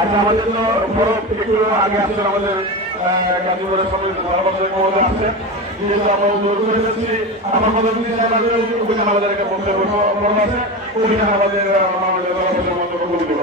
আচ্ছা, আমাদের তো বড় একটু আগে আসছেন আমাদের গাজীপুরের সম্মিলিত ধর্মসভা মহোদয় আসছেন, যেহেতু আমরা অনুরোধ করে যাচ্ছি আমার পদবী আমাদের একটা বক্তব্য আছে, ওইখানে আমাদের ধর্মসভা মন্তব্য করে দেব।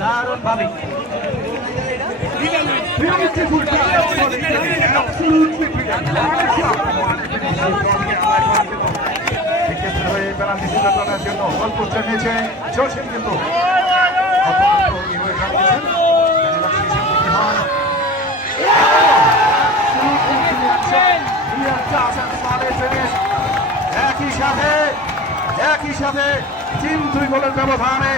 দারুণ ভাবে জন্য গোলপোস্ট নিয়েছে জসিম, কিন্তু একই সাথে 3-2 গোলের ব্যবধানে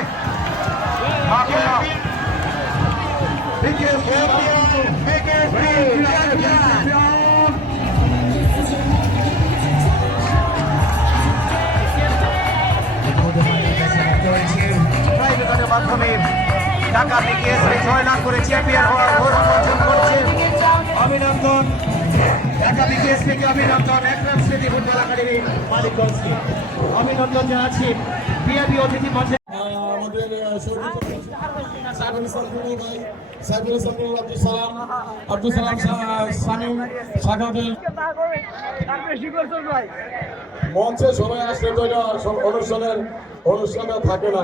মাধ্যমে ঢাকা বিকেএসপি জয়লাভ করে চ্যাম্পিয়ন হওয়ার গৌরব অর্জন করছে। অভিনন্দন ঢাকা বিকেএসপিকে, অভিনন্দন একরাম স্মৃতি ফুটবল একাডেমি মানিকগঞ্জকে অভিনন্দন জানাচ্ছি। বিআইপি অতিথি মঞ্চে আমাদের আব্দুল সালাম সামিম সাকাউদ্দিন মঞ্চে সবাই আসলে তো এটা অনুষ্ঠানটা থাকে না,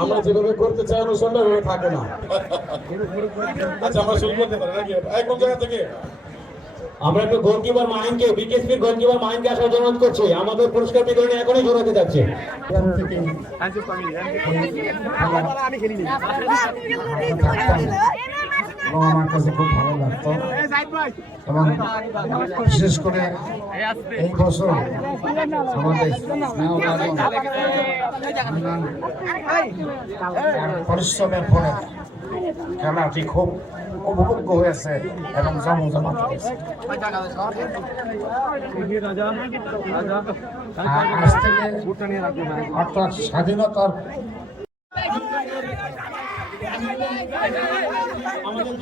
আমরা যেভাবে করতে চাই অনুষ্ঠানটা ওইভাবে থাকে না। আচ্ছা, আমরা শুরু করতে পারি নাকি? কোন জায়গা থেকে? আমরা একটু গোলকিপার মাহিনকে, বিকেএসপির গোলকিপার মাহিনকে আসার জন্য অনুরোধ করছি। আমাদের পুরস্কার বিতরণী এখনই শুরু হতে যাচ্ছে। এবং আমার কাছে খুব ভালো লাগতো, এবং বিশেষ করে এই বছর আমাদের পরিশ্রমের ফলে খেলাটি খুব উপভোগ্য হয়েছে এবং জমজমাট হয়েছে। আজ থেকে অর্থাৎ স্বাধীনতার আমাদের